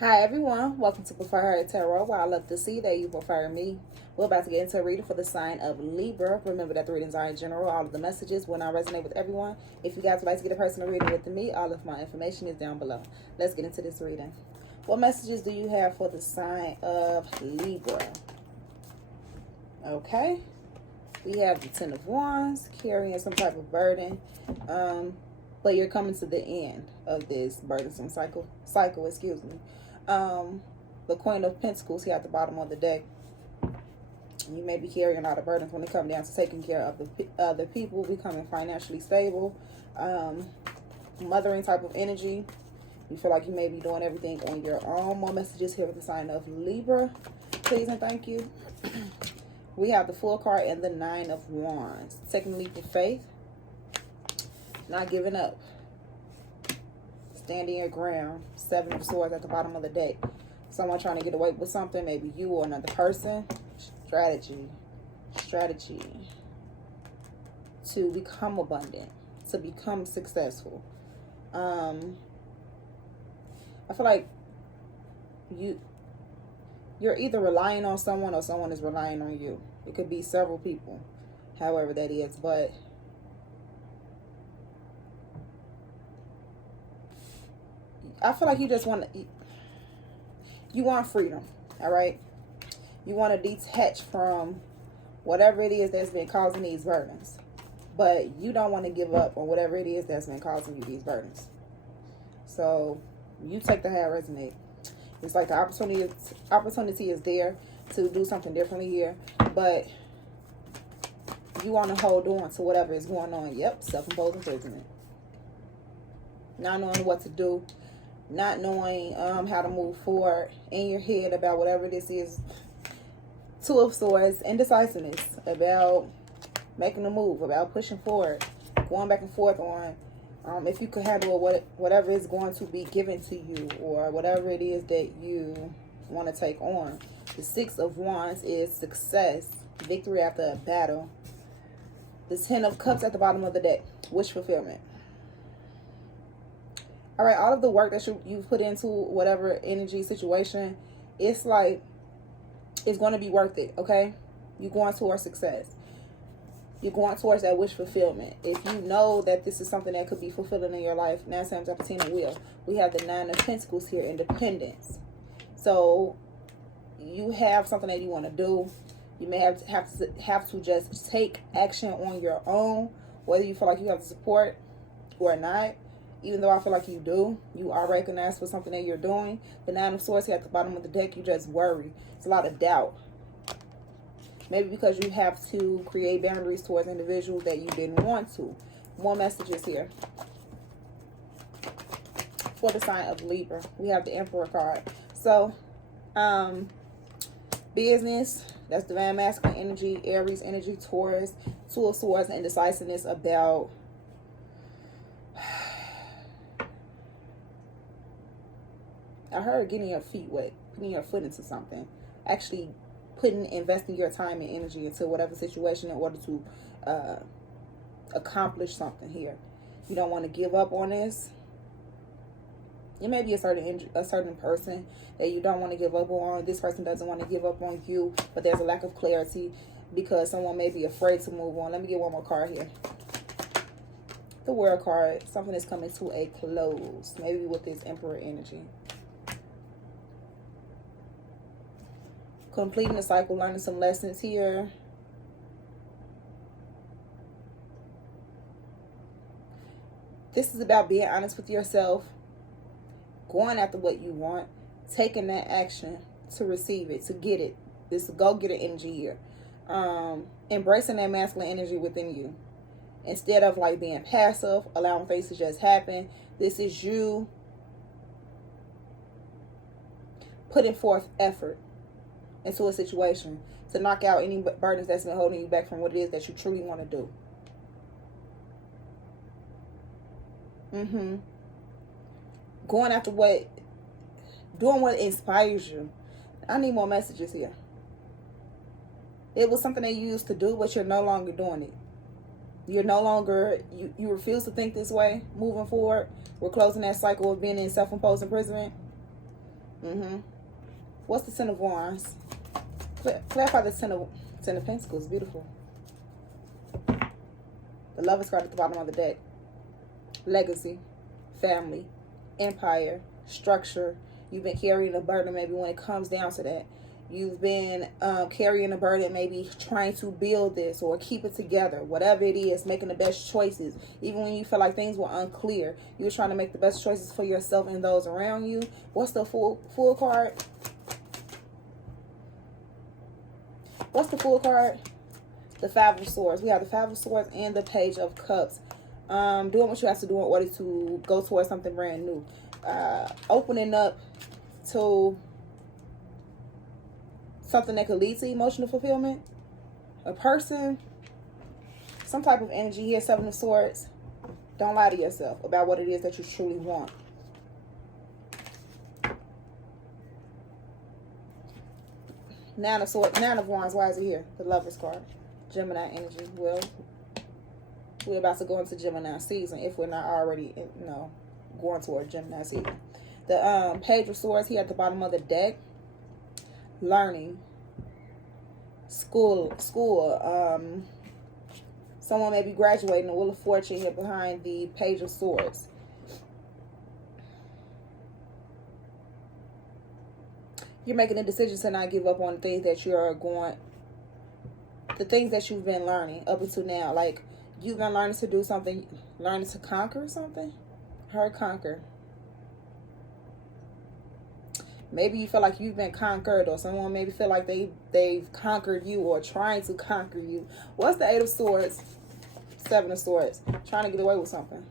Hi everyone, welcome to Preferher Tarot, where I love to see that you prefer me. We're about to get into a reading for the sign of Libra. Remember that the readings are in general. All of the messages will not resonate with everyone. If you guys would like to get a personal reading with me, all of my information is down below. Let's get into this reading. What messages do you have for the sign of Libra? Okay. We have the Ten of Wands, carrying some type of burden. But you're coming to the end of this burdensome cycle, excuse me. The Queen of Pentacles here at the bottom of the deck. You may be carrying a lot of burdens when it comes down to taking care of the other people, becoming financially stable, mothering type of energy. You feel like you may be doing everything on your own. More messages here with the sign of Libra, please and thank you. We have the Fool card and the Nine of Wands. Taking a leap of faith, not giving up, standing your ground. Seven of Swords at the bottom of the deck. Someone trying to get away with something, maybe you or another person. Strategy to become abundant, to become successful. I feel like you're either relying on someone or someone is relying on you. It could be several people, however that is, but I feel like you just want to, you want freedom, all right? You want to detach from whatever it is that's been causing these burdens, but you don't want to give up on whatever it is that's been causing you these burdens. So you take the how it resonates. It's like the opportunity is there to do something differently here, but you want to hold on to whatever is going on. Yep, self-imposed imprisonment. Not knowing what to do, not knowing how to move forward in your head about whatever this is. Two of Swords, indecisiveness about making a move, about pushing forward, going back and forth on if you could handle whatever is going to be given to you or whatever it is that you want to take on. The Six of Wands is success, victory after a battle. The Ten of Cups at the bottom of the deck, wish fulfillment. All right, all of the work that you've put into whatever energy situation, it's like it's going to be worth it, okay? You're going towards success. You're going towards that wish fulfillment. If you know that this is something that could be fulfilling in your life, 9 times out of 10 it will. We have the Nine of Pentacles here, independence. So you have something that you want to do. You may have to just take action on your own, whether you feel like you have the support or not. Even though I feel like you do, you are recognized for something that you're doing. The Nine of Swords here at the bottom of the deck, you just worry. It's a lot of doubt. Maybe because you have to create boundaries towards individuals that you didn't want to. More messages here. For the sign of Libra, we have the Emperor card. So, business, that's divine masculine energy, Aries energy, Taurus, Two of Swords, indecisiveness about I heard getting your feet wet, putting your foot into something, actually investing your time and energy into whatever situation in order to accomplish something here. You don't want to give up on this. It may be a certain person that you don't want to give up on. This person doesn't want to give up on you, but there's a lack of clarity because someone may be afraid to move on. Let me get one more card here. The World card, something is coming to a close, maybe with this Emperor energy. Completing the cycle, learning some lessons here. This is about being honest with yourself, going after what you want, taking that action to receive it, to get it. This is go-getter energy here. Embracing that masculine energy within you. Instead of like being passive, allowing things to just happen. This is you putting forth effort into a situation to knock out any burdens that's been holding you back from what it is that you truly want to do. Going after doing what inspires you. I need more messages here. It was something that you used to do, but you're no longer doing it. You're no longer, you refuse to think this way moving forward. We're closing that cycle of being in self-imposed imprisonment. What's the Ten of Wands? Clarify the Ten of Pentacles. Beautiful. The Lovers card at the bottom of the deck. Legacy, family, empire, structure. You've been carrying a burden maybe when it comes down to that. You've been carrying a burden, maybe trying to build this or keep it together. Whatever it is, making the best choices. Even when you feel like things were unclear, you were trying to make the best choices for yourself and those around you. What's the Fool card? What's the Fool card? The Five of Swords. We have the Five of Swords and the Page of Cups. Doing what you have to do in order to go towards something brand new. Opening up to something that could lead to emotional fulfillment. A person, some type of energy here. Seven of Swords. Don't lie to yourself about what it is that you truly want. Nine of Swords, Nine of Wands. Why is it here? The Lovers card. Gemini energy. Well, we're about to go into Gemini season if we're not already, going toward Gemini season. The Page of Swords here at the bottom of the deck. Learning. School. Someone may be graduating. The Wheel of Fortune here behind the Page of Swords. You're making a decision to not give up on the things that the things that you've been learning up until now. Like, you've been learning to do something, learning to conquer something. Conquer. Maybe you feel like you've been conquered, or someone maybe feel like they've conquered you or trying to conquer you. What's the Eight of Swords? Seven of Swords. Trying to get away with something.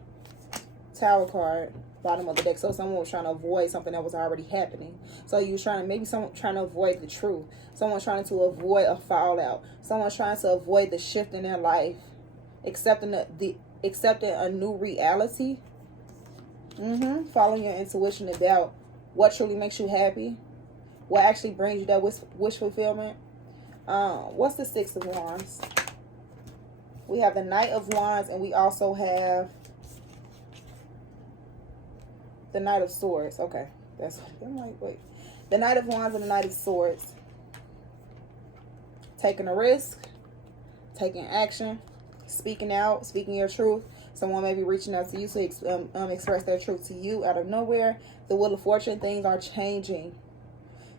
Tower card. Bottom of the deck. So someone was trying to avoid something that was already happening. So you trying to, maybe someone trying to avoid the truth. Someone trying to avoid a fallout. Someone trying to avoid the shift in their life. Accepting a new reality. Following your intuition about what truly makes you happy. What actually brings you that wish fulfillment. What's the Six of Wands? We have the Knight of Wands, and we also have the Knight of Swords. Okay, that's what I'm like. Wait, the Knight of Wands and the Knight of Swords. Taking a risk, taking action, speaking out, speaking your truth. Someone may be reaching out to you to express their truth to you out of nowhere. The Wheel of Fortune, things are changing.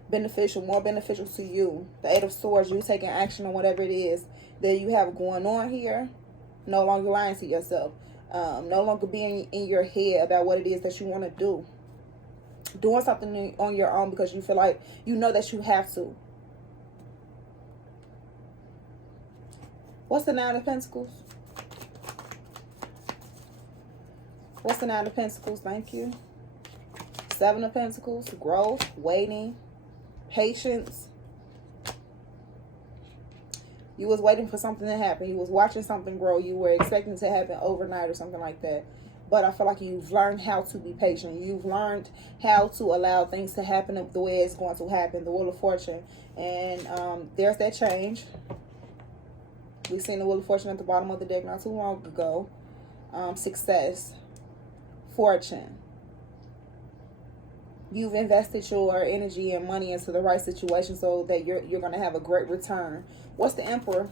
Beneficial, more beneficial to you. The Eight of Swords, you taking action on whatever it is that you have going on here. No longer lying to yourself. No longer being in your head about what it is that you want to do. Doing something on your own because you feel like you know that you have to. What's the Nine of Pentacles? What's the Nine of Pentacles? Thank you. Seven of Pentacles. Growth, waiting, patience. You was waiting for something to happen. You was watching something grow. You were expecting it to happen overnight or something like that. But I feel like you've learned how to be patient. You've learned how to allow things to happen the way it's going to happen. The Wheel of Fortune. And there's that change. We've seen the Wheel of Fortune at the bottom of the deck not too long ago. Success. Fortune. You've invested your energy and money into the right situation so that you're going to have a great return. What's the Emperor?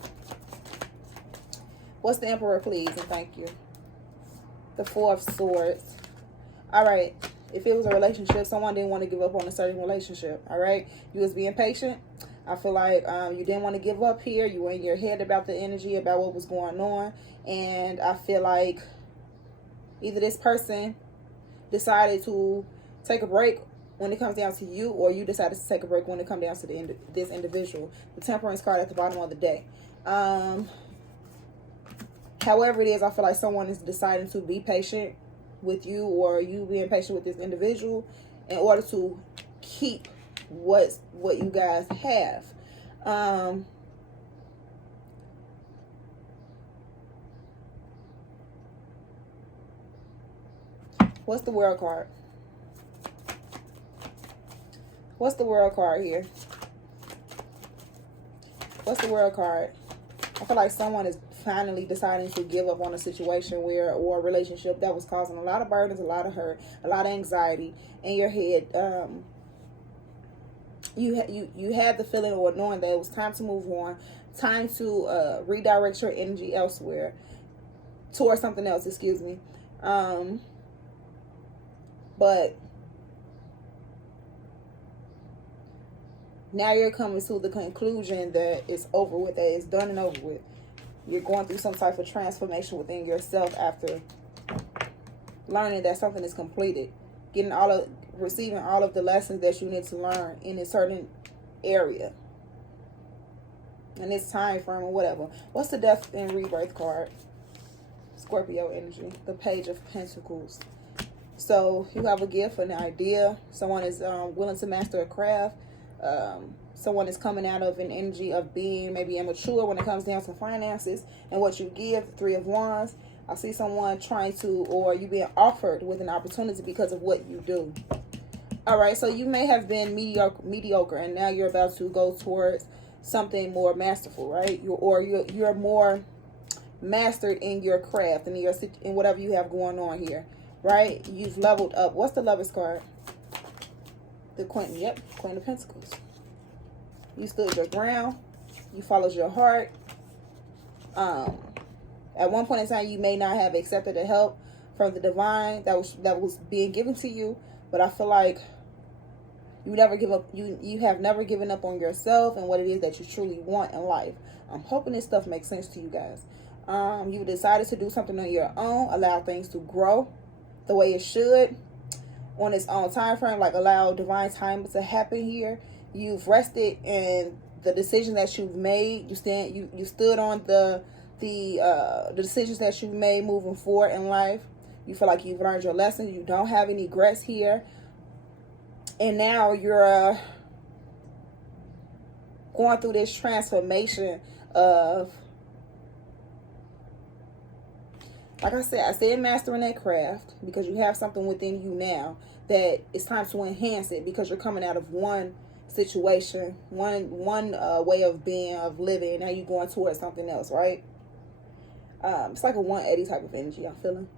What's the Emperor, please? And thank you. The Four of Swords. All right. If it was a relationship, someone didn't want to give up on a certain relationship. All right. You was being patient. I feel like you didn't want to give up here. You were in your head about the energy, about what was going on. And I feel like either this person decided to take a break when it comes down to you, or you decided to take a break when it comes down to this individual. The Temperance card at the bottom of the deck. However it is, I feel like someone is deciding to be patient with you, or you being patient with this individual in order to keep what you guys have. What's the World card? What's the World card here? What's the World card? I feel like someone is finally deciding to give up on a situation or a relationship that was causing a lot of burdens, a lot of hurt, a lot of anxiety in your head. you had the feeling or knowing that it was time to move on, time to redirect your energy elsewhere, towards something else, excuse me. But now you're coming to the conclusion that it's over with, that it's done and over with. You're going through some type of transformation within yourself after learning that something is completed, receiving all of the lessons that you need to learn in a certain area, in this time frame or whatever. What's the Death and Rebirth card? Scorpio energy, the Page of Pentacles. So you have a gift, an idea. Someone is willing to master a craft. Someone is coming out of an energy of being maybe immature when it comes down to finances and what you give. The Three of Wands. I see someone trying to, or you being offered with an opportunity because of what you do. All right, so you may have been mediocre, and now you're about to go towards something more masterful, right? You're more mastered in your craft and in whatever you have going on here, right? You've leveled up. What's the Lovers card? The Queen. Yep, Queen of Pentacles. You stood your ground. You followed your heart. At one point in time, you may not have accepted the help from the divine that was being given to you, but I feel like you never give up. You have never given up on yourself and what it is that you truly want in life. I'm hoping this stuff makes sense to you guys. You decided to do something on your own, allow things to grow the way it should on its own time frame, like allow divine timing to happen here. You've rested in the decision that you've made. You stood on the decisions that you've made moving forward in life. You feel like you've learned your lessons. You don't have any regrets here. And now you're going through this transformation of, like I said mastering that craft, because you have something within you now that it's time to enhance it, because you're coming out of one situation, one way of being, of living, and now you're going towards something else, right? It's like a 180 type of energy I'm feeling.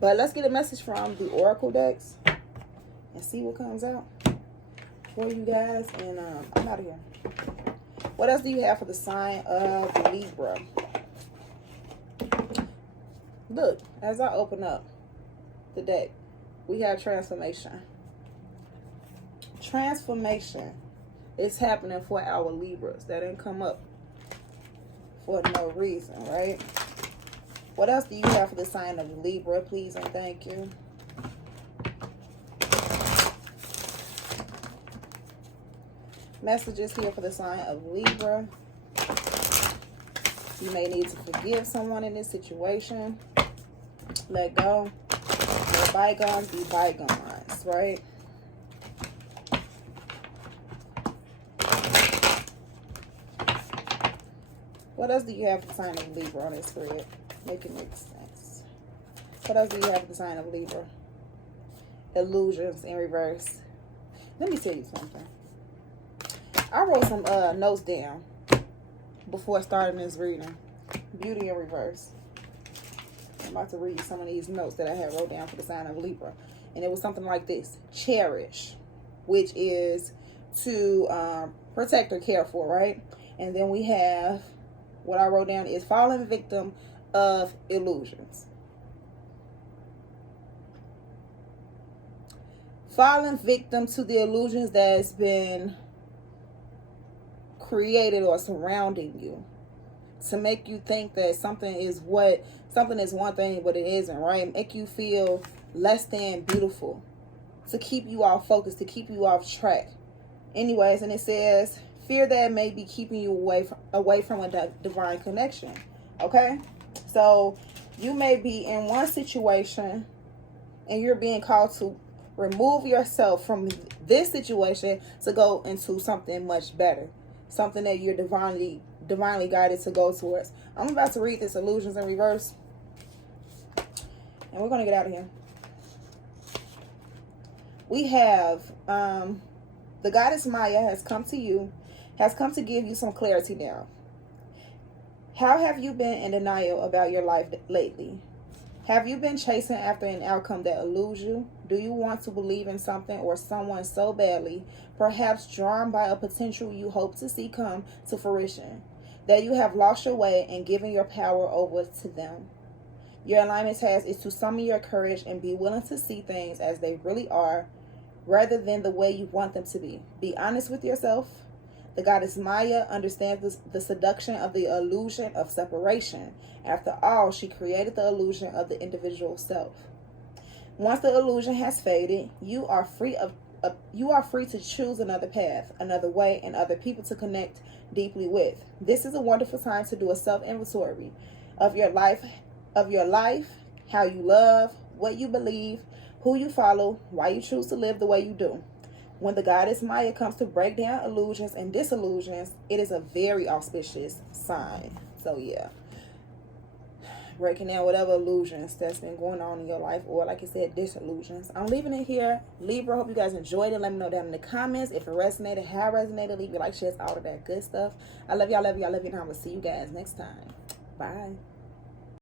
But let's get a message from the Oracle decks and see what comes out for you guys. And I'm out of here. What else do you have for the sign of Libra? Look, as I open up the deck, we have transformation. Transformation is happening for our Libras. That didn't come up for no reason, right? What else do you have for the sign of Libra, please and thank you? Messages here for the sign of Libra. You may need to forgive someone in this situation. Let go. Let bygones be bygones, right? What else do you have for the sign of Libra on this spread? Make it make sense. What else do you have for the sign of Libra? Illusions in reverse. Let me tell you something. I wrote some notes down before starting this reading. Beauty in reverse. I'm about to read some of these notes that I had wrote down for the sign of Libra. And it was something like this. Cherish, which is to protect or care for, right? And then we have, what I wrote down is fallen victim of illusions. Fallen victim to the illusions that's been created or surrounding you to make you think that something is one thing, but it isn't, right? Make you feel less than beautiful, to keep you off focus, to keep you off track. Anyways, and it says, fear that may be keeping you away from a divine connection. Okay? So you may be in one situation and you're being called to remove yourself from this situation to go into something much better. Something that you're divinely guided to go towards. I'm about to read this Illusions in reverse. And we're going to get out of here. We have the goddess Maya has come to you, has come to give you some clarity now. How have you been in denial about your life lately? Have you been chasing after an outcome that eludes you? Do you want to believe in something or someone so badly, perhaps drawn by a potential you hope to see come to fruition, that you have lost your way and given your power over to them? Your alignment task is to summon your courage and be willing to see things as they really are, rather than the way you want them to be. Be honest with yourself. The goddess Maya understands the seduction of the illusion of separation. After all, she created the illusion of the individual self. Once the illusion has faded, you are free to choose another path, another way, and other people to connect deeply with. This is a wonderful time to do a self-inventory of your life, how you love, what you believe, who you follow, why you choose to live the way you do. When the goddess Maya comes to break down illusions and disillusions, it is a very auspicious sign. So yeah, breaking down whatever illusions that's been going on in your life, or like I said, disillusions. I'm leaving it here. Libra, hope you guys enjoyed it. Let me know down in the comments if it resonated, how it resonated. Leave your like, shares, all of that good stuff. I love y'all, love y'all, love you, and I will see you guys next time. Bye.